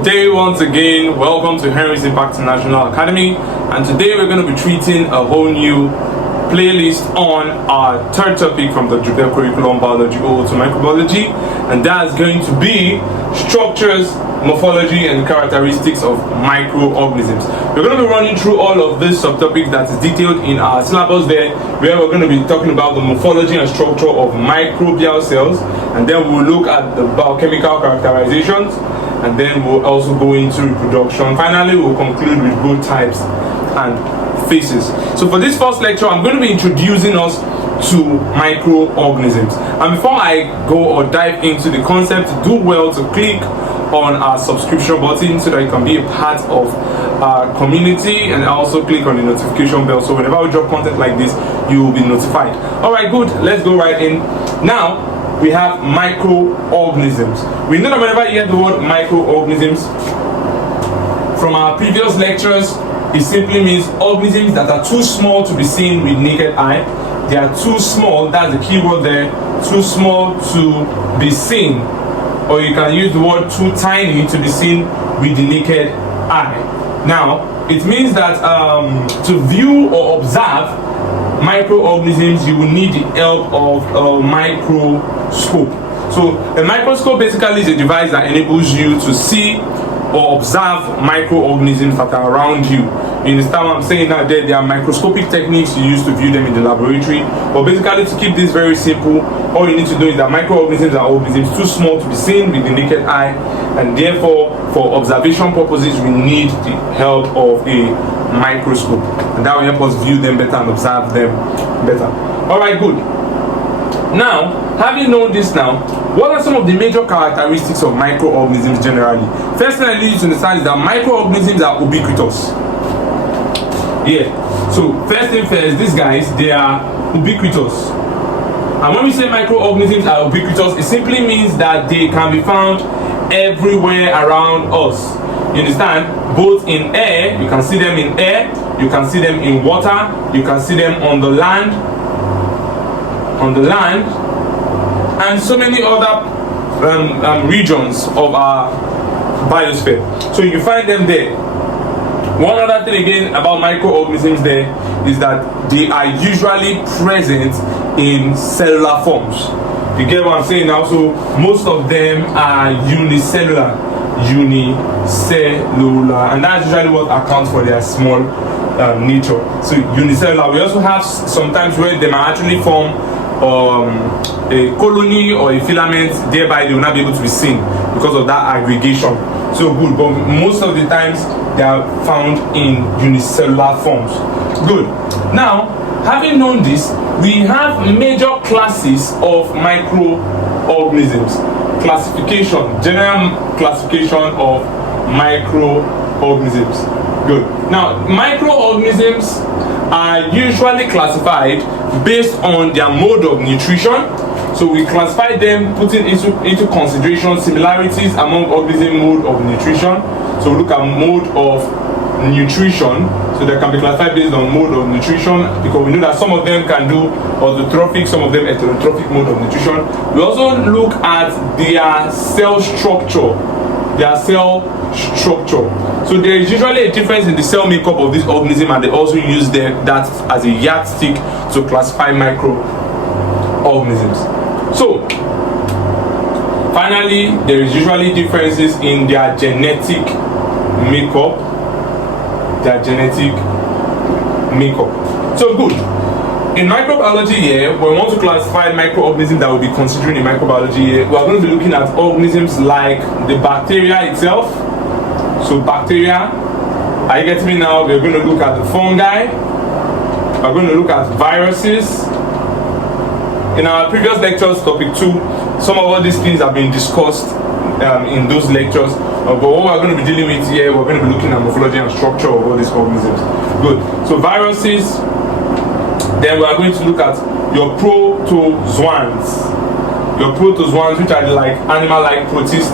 Good day once again. Welcome to Henry's Impact International Academy, and today we're going to be treating a whole new playlist on our third topic from the JUPEB curriculum, biology or to microbiology, and that's going to be structures, morphology and characteristics of microorganisms. We're going to be running through all of this subtopic that is detailed in our syllabus there, where we're going to be talking about the morphology and structure of microbial cells, and then we'll look at the biochemical characterizations, and then we'll also go into reproduction. Finally, we'll conclude with growth types and phases. So for this first lecture, I'm going to be introducing us to microorganisms. And before I go or dive into the concept, do well to click on our subscription button so that you can be a part of our community, and also click on the notification bell so whenever we drop content like this, you will be notified. All right, good. Let's go right in. Now, we have microorganisms. We know that whenever you hear the word microorganisms from our previous lectures, it simply means organisms that are too small to be seen with naked eye. They are too small, that's the key word there, too small to be seen. Or you can use the word too tiny to be seen with the naked eye. Now, it means that to view or observe microorganisms, you will need the help of a microscope. So a microscope basically is a device that enables you to see or observe microorganisms that are around you. You understand what I'm saying now? There are microscopic techniques you use to view them in the laboratory, but basically, to keep this very simple, all you need to know is that microorganisms are organisms too small to be seen with the naked eye, and therefore for observation purposes we need the help of a microscope, and that will help us view them better and observe them better. Alright, good. Now, having known this now, what are some of the major characteristics of microorganisms generally? First thing I need you to understand is that microorganisms are ubiquitous. Yeah, so first thing first, these guys, they are ubiquitous. And when we say microorganisms are ubiquitous, it simply means that they can be found everywhere around us. You understand? Both in air, you can see them in air, you can see them in water, you can see them on the land, and so many other regions of our biosphere. So you find them there. One other thing again about microorganisms there is that they are usually present in cellular forms. You get what I'm saying now? So most of them are unicellular, and that's usually what accounts for their small nature. So unicellular. We also have sometimes where they might actually form a colony or a filament, thereby they will not be able to be seen because of that aggregation. So good, but most of the times they are found in unicellular forms. Good. Now, having known this, we have major classes of microorganisms. Classification, general classification of microorganisms. Good. Now, microorganisms are usually classified based on their mode of nutrition. So we classify them, putting into consideration similarities among organism mode of nutrition. So we look at mode of nutrition. So they can be classified based on mode of nutrition, because we know that some of them can do autotrophic, some of them heterotrophic mode of nutrition. We also look at their cell structure. So there is usually a difference in the cell makeup of this organism, and they also use that as a yardstick to classify microorganisms. So finally, there is usually differences in their genetic makeup. So good. In microbiology here, when we want to classify microorganisms that we'll be considering in microbiology here, we are going to be looking at organisms like the bacteria itself. So bacteria, are you getting me now? We're going to look at the fungi. We're going to look at viruses. In our previous lectures, topic 2, some of all these things have been discussed in those lectures. But what we're going to be dealing with here, we're going to be looking at morphology and structure of all these organisms. Good. So viruses. Then we are going to look at your protozoans, which are like animal-like protists,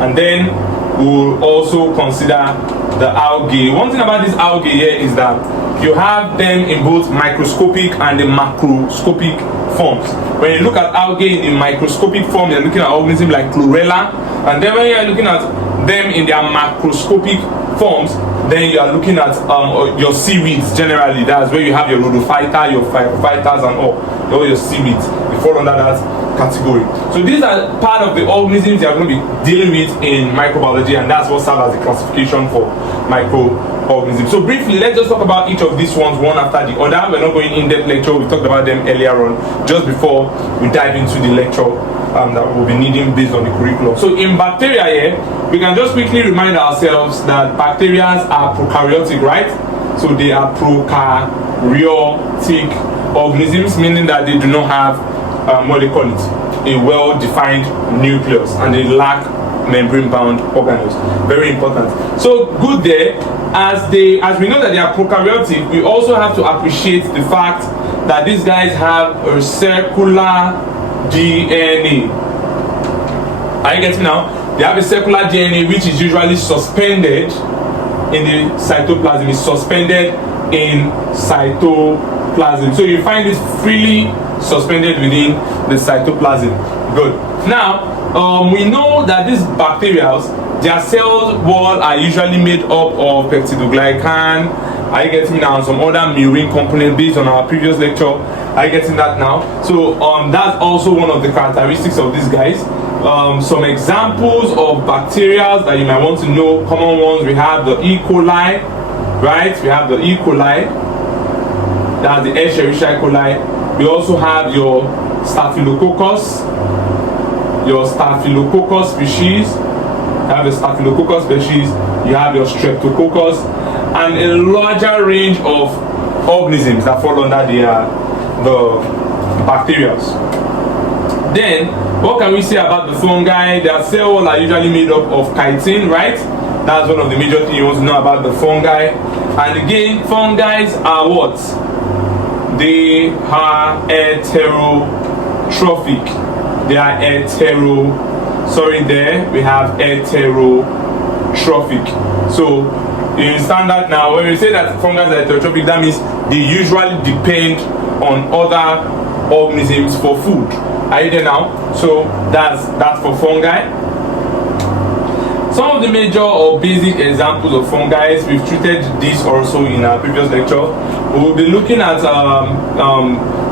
and then we'll also consider the algae. One thing about this algae here is that you have them in both microscopic and the macroscopic forms. When you look at algae in microscopic form, you're looking at organisms like chlorella, and then when you're looking at them in their macroscopic forms, then you are looking at your seaweeds generally. That's where you have your rhodophyta, your phytophytas, and all your seaweeds. They fall under that category. So these are part of the organisms you are going to be dealing with in microbiology, and that's what serves as the classification for microorganisms. So briefly, let's just talk about each of these ones one after the other. We're not going in-depth lecture. We talked about them earlier on, just before we dive into the lecture that we'll be needing based on the curriculum. So in bacteria here, we can just quickly remind ourselves that bacteria are prokaryotic, right? So they are prokaryotic organisms, meaning that they do not have what they call it, a well-defined nucleus, and they lack membrane-bound organelles. Very important. So good there. As we know that they are prokaryotic, we also have to appreciate the fact that these guys have a circular DNA. Are you getting now? They have a circular DNA which is usually suspended in the cytoplasm. It's suspended in cytoplasm. So you find it freely suspended within the cytoplasm. Good. Now, we know that these bacteria, their cell wall are usually made up of peptidoglycan. Are you getting now? Some other murine component based on our previous lecture. Are you getting that now? So that's also one of the characteristics of these guys. Some examples of bacteria that you might want to know, common ones, we have the E. coli, right? We have the E. coli. That's the Escherichia coli. We also have your Staphylococcus species. You have the Staphylococcus species. You have your Streptococcus, and a larger range of organisms that fall under the bacteria. Then, what can we say about the fungi? Their cell wall are usually made up of chitin, right? That's one of the major things you want to know about the fungi. And again, fungi are what? They are heterotrophic. They are we have heterotrophic. So you understand that now. When we say that fungi are heterotrophic, that means they usually depend on other organisms for food. Are you there now? So that's for fungi. Some of the major or basic examples of fungi, we've treated this also in our previous lecture. We will be looking at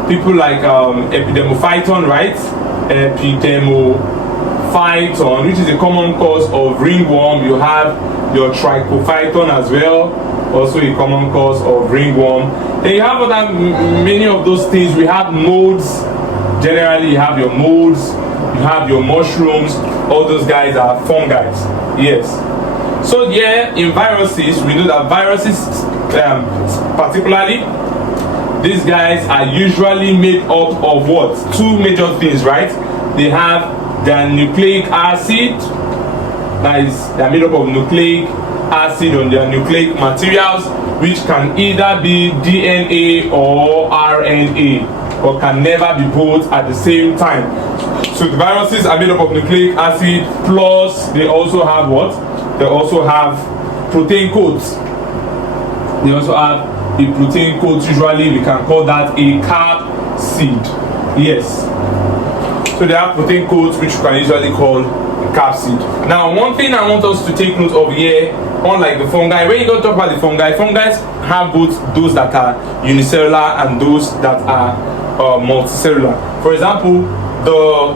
people like epidemophyton, right? Epidemophyton, which is a common cause of ringworm. You have your trichophyton as well, also a common cause of ringworm. Then you have other many of those things. We have molds. Generally, you have your molds, you have your mushrooms. All those guys are fungi. Yes. So yeah, in viruses, we know that viruses, particularly, these guys are usually made up of what? Two major things, right? They have their nucleic acid. That is, they are made up of nucleic acid on their nucleic materials, which can either be DNA or RNA, or can never be both at the same time. So the viruses are made up of nucleic acid, plus they also have what? They also have protein codes. They also have a protein code. Usually we can call that a capsid. Yes. So they have protein codes which you can usually call capsid. Now, one thing I want us to take note of here, unlike the fungi, when you go talk about the fungi have both those that are unicellular and those that are multicellular. For example, the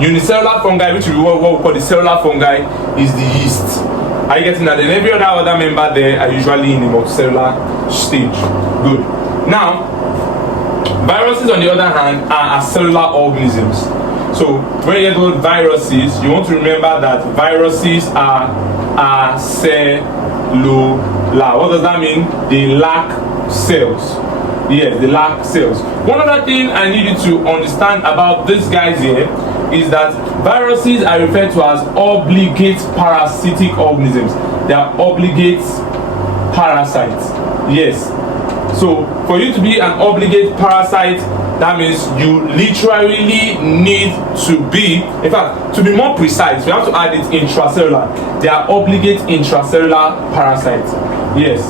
unicellular fungi, which is what we call the cellular fungi, is the yeast. Are you getting that? And every other member there are usually in the multicellular stage. Good. Now, viruses, on the other hand, are acellular organisms. So when you get those viruses, you want to remember that viruses are acellular. What does that mean? They lack cells. Yes, they lack cells. One other thing I need you to understand about these guys here is that viruses are referred to as obligate parasitic organisms. They are obligate parasites. Yes. So for you to be an obligate parasite, that means you literally need to be, in fact, to be more precise, we have to add it intracellular. They are obligate intracellular parasites. Yes.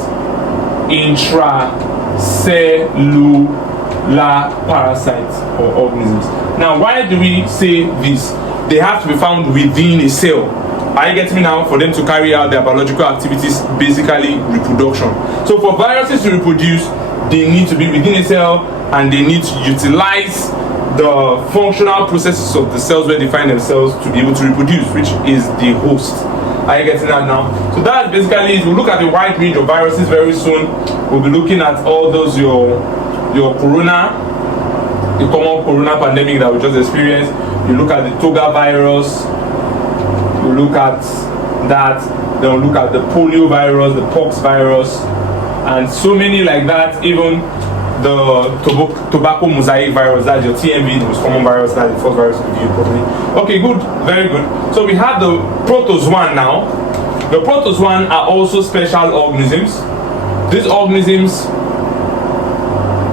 Intracellular parasites or organisms. Now, why do we say this? They have to be found within a cell. Are you getting me now? For them to carry out their biological activities, basically reproduction. So for viruses to reproduce, they need to be within a cell and they need to utilize the functional processes of the cells where they find themselves to be able to reproduce, which is the host. Are you getting that now? So that's basically it. We'll look at a wide range of viruses very soon. We'll be looking at all those your corona, the common corona pandemic that we just experienced. You look at the Toga virus, you look at that, then we'll look at the polio virus, the pox virus, and so many like that. Even the tobacco mosaic virus, that's your TMV, the most common virus, that's the first virus to be properly. Okay, good, very good. So we have the protozoan now. The protozoan are also special organisms. These organisms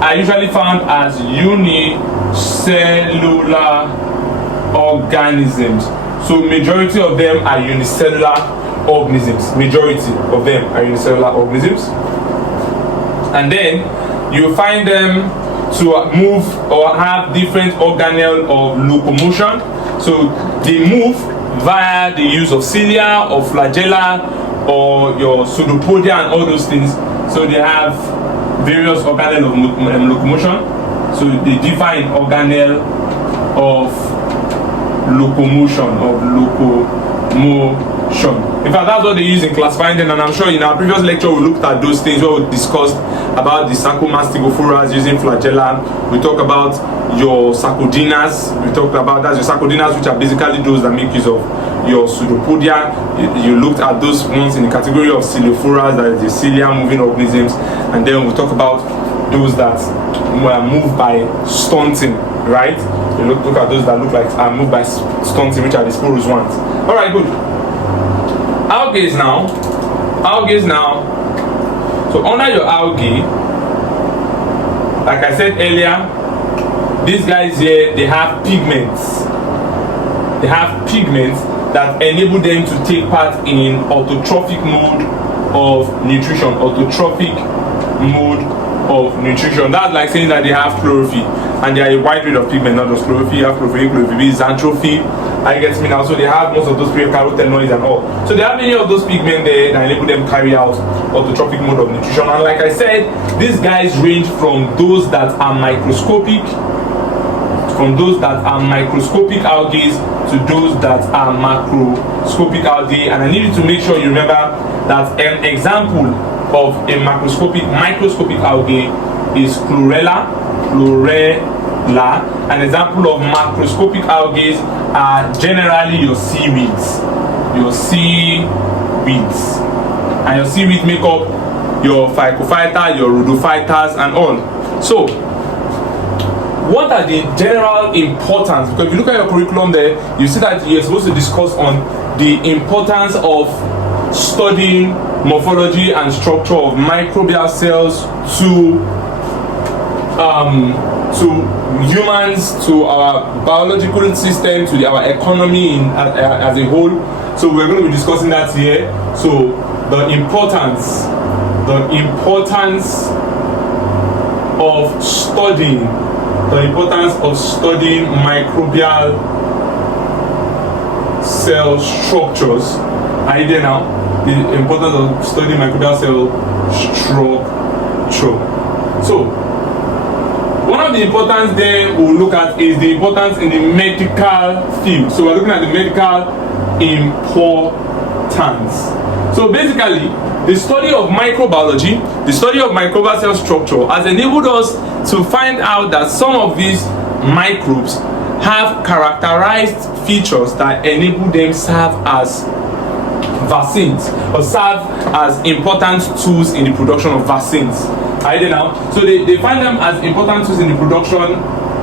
are usually found as unicellular organisms. So majority of them are unicellular organisms. Majority of them are unicellular organisms. And then you find them to move or have different organelle of locomotion. So they move via the use of cilia or flagella or your pseudopodia and all those things. So they have various organelle of locomotion. So they differ in organelle of locomotion, In fact, that's what they use in classifying them, and I'm sure in our previous lecture we looked at those things where we discussed about the sarcomastigophoras using flagella. We talked about your sarcodinas. We talked about that's your sarcodinas, which are basically those that make use of your pseudopodia. You looked at those ones in the category of ciliophoras, that is the cilia moving organisms, and then we talk about those that were moved by stunting, right? You look at those that look like are moved by stunting, which are the sporous ones. All right, good. Algae now. So under your algae, like I said earlier, these guys here, they have pigments. They have pigments that enable them to take part in autotrophic mode of nutrition. Autotrophic mode of nutrition. That's like saying that they have chlorophyll, and there are a wide range of pigments, not just chlorophyll. You have chlorophyll, chlorophyll B, xanthophyll. I get me now. So they have most of those carotenoids and all. So they have many of those pigments there that enable them carry out autotrophic mode of nutrition. And like I said, these guys range from those that are microscopic, algae, to those that are macroscopic algae. And I need you to make sure you remember that an example of a microscopic algae is chlorella. An example of macroscopic algae are generally your seaweeds. And your seaweeds make up your phycophyta, your rhodophytas, and all. So what are the general importance? Because if you look at your curriculum there, you see that you're supposed to discuss on the importance of studying morphology and structure of microbial cells to humans, to our biological system, to our economy as a whole. So we're going to be discussing that here. So the importance of studying microbial cell structures. Are you there now? The importance of studying microbial cell structure. So one of the importance there we'll look at is the importance in the medical field. So we're looking at the medical importance. So basically, the study of microbiology, the study of microbial cell structure has enabled us to find out that some of these microbes have characterized features that enable them serve as vaccines or serve as important tools in the production of vaccines. Are you there now? So they find them as important tools in the production.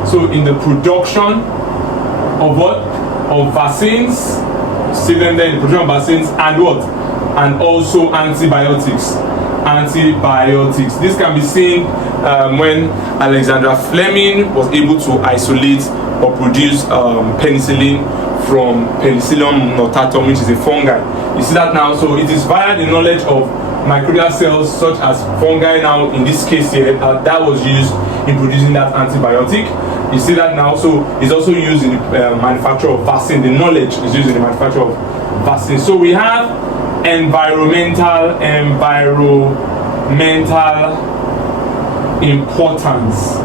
So in the production of what? Of vaccines. See them there in the production of vaccines and what? And also antibiotics. This can be seen when Alexander Fleming was able to isolate or produce penicillin from Penicillium notatum, which is a fungi. You see that now? So it is via the knowledge of microbial cells such as fungi now in this case here that was used in producing that antibiotic. You see that now? So it's also used in the manufacture of vaccine. The knowledge is used in the manufacture of vaccine. So we have environmental importance.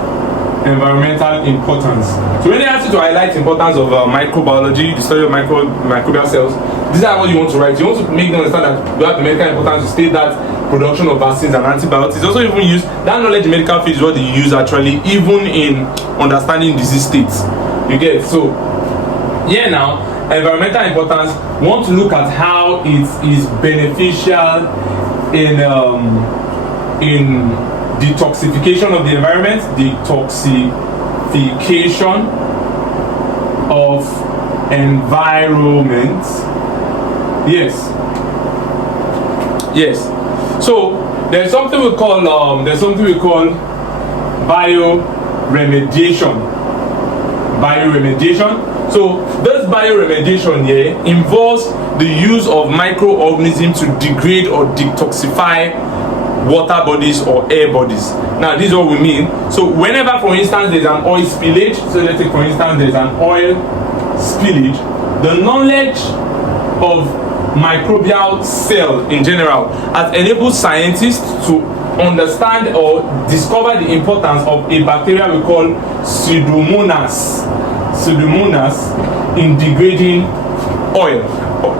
Environmental importance. So when they ask you to highlight the importance of microbiology, the study of microbial cells, these are what you want to write. You want to make them understand that we have the medical importance to state that production of vaccines and antibiotics. Also even used, that knowledge in medical field is what they use actually even in understanding disease states. You get it? So here now, environmental importance, we want to look at how it is beneficial in detoxification of the environment, detoxification of environment. Yes. So there's something we call bioremediation. So this bioremediation here involves the use of microorganisms to degrade or detoxify water bodies or air bodies. Now this is what we mean. So whenever, for instance, there's an oil spillage, so let's take for instance there's an oil spillage, the knowledge of microbial cell in general has enabled scientists to understand or discover the importance of a bacteria we call Pseudomonas in degrading oil,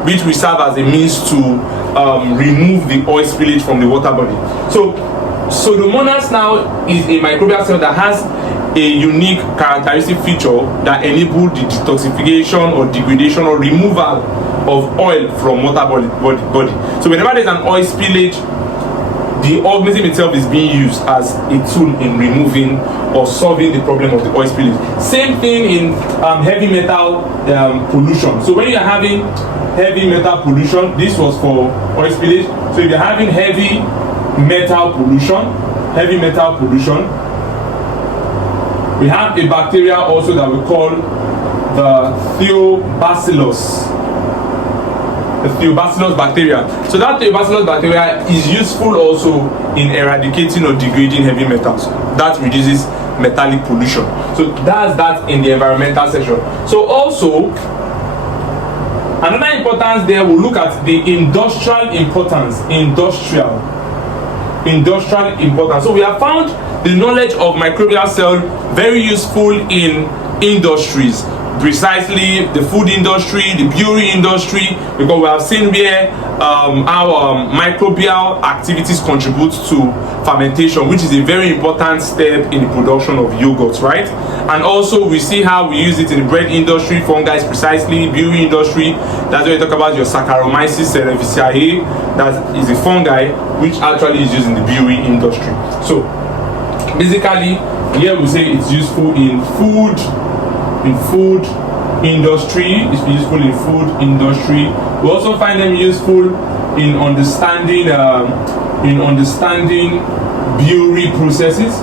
which will serve as a means to remove the oil spillage from the water body. So Pseudomonas now is a microbial cell that has a unique characteristic feature that enables the detoxification or degradation or removal of oil from water body. So whenever there's an oil spillage, the organism itself is being used as a tool in removing or solving the problem of the oil spillage. Same thing in heavy metal pollution. So when you're having heavy metal pollution, this was for oil spillage. So if you're having heavy metal pollution, we have a bacteria also that we call the Theobacillus. The Theobacillus bacteria. So that Theobacillus bacteria is useful also in eradicating or degrading heavy metals. That reduces metallic pollution. So that's that in the environmental section. So also another importance there, we'll look at the industrial importance. Industrial importance. So we have found the knowledge of microbial cell very useful in industries, precisely the food industry, the brewery industry, because we have seen where our microbial activities contribute to fermentation, which is a very important step in the production of yogurt, right? And also we see how we use it in the bread industry, fungi precisely, brewery industry. That's where you talk about your Saccharomyces cerevisiae, that is a fungi which actually is used in the brewery industry. So basically here we say it's useful in food industry. It's useful in food industry. We also find them useful in understanding brewery processes.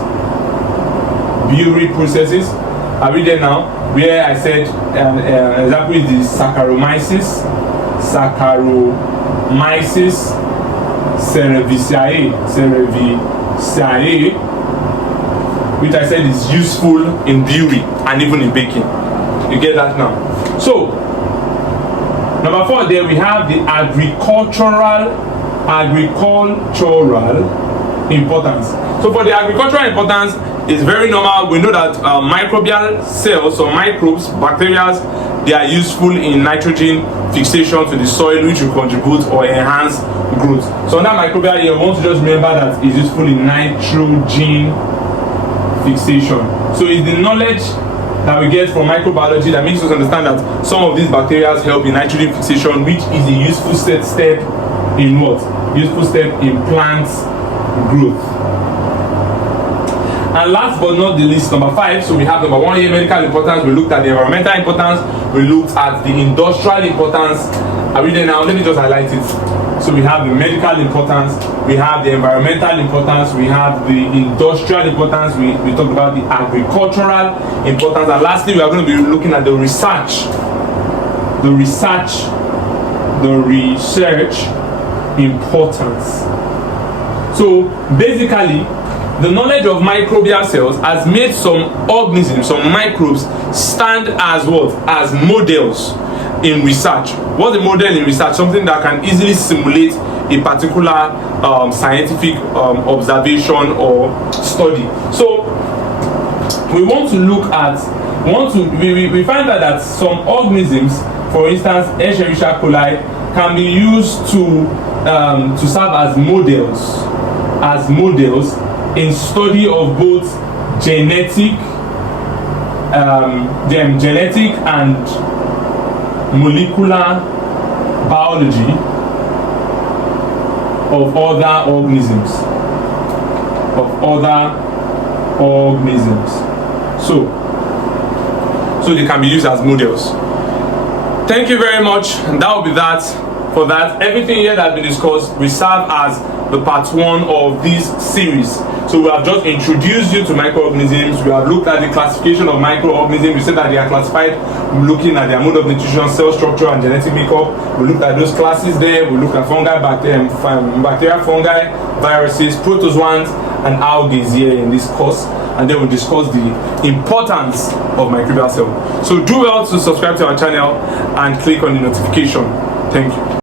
I read there now where I said example is the Saccharomyces cerevisiae, which I said is useful in brewery and even in baking. You get that now? So number 4 there we have the agricultural importance. So for the agricultural importance, it's very normal. We know that microbial cells or microbes, bacteria, they are useful in nitrogen fixation to the soil, which will contribute or enhance growth. So under microbial here, we want to just remember that it's useful in nitrogen fixation. So it's the knowledge that we get from microbiology that makes us understand that some of these bacteria help in nitrogen fixation, which is a useful step in what? Useful step in plants growth. And last but not the least, number 5. So we have number 1 here, medical importance. We looked at the environmental importance. We looked at the industrial importance. Are we there now? Let me just highlight it. So we have the medical importance, we have the environmental importance, we have the industrial importance, we talked about the agricultural importance, and lastly we are going to be looking at the research importance. So basically the knowledge of microbial cells has made some organisms, some microbes, stand as what? As models in research. What's a model in research? Something that can easily simulate a particular scientific observation or study. So we want to look at, we find out that some organisms, for instance, Escherichia coli, can be used to serve as models in study of both genetic and molecular biology of other organisms. So they can be used as models. Thank you very much, and that will be that for that. Everything here that has been discussed will serve as the part 1 of this series. So we have just introduced you to microorganisms. We have looked at the classification of microorganisms. We said that they are classified looking at their mode of nutrition, cell structure, and genetic makeup. We looked at those classes there. We looked at fungi, bacteria, fungi, viruses, protozoans, and algae here in this course. And then we'll discuss the importance of microbial cell. So do well to subscribe to our channel and click on the notification. Thank you.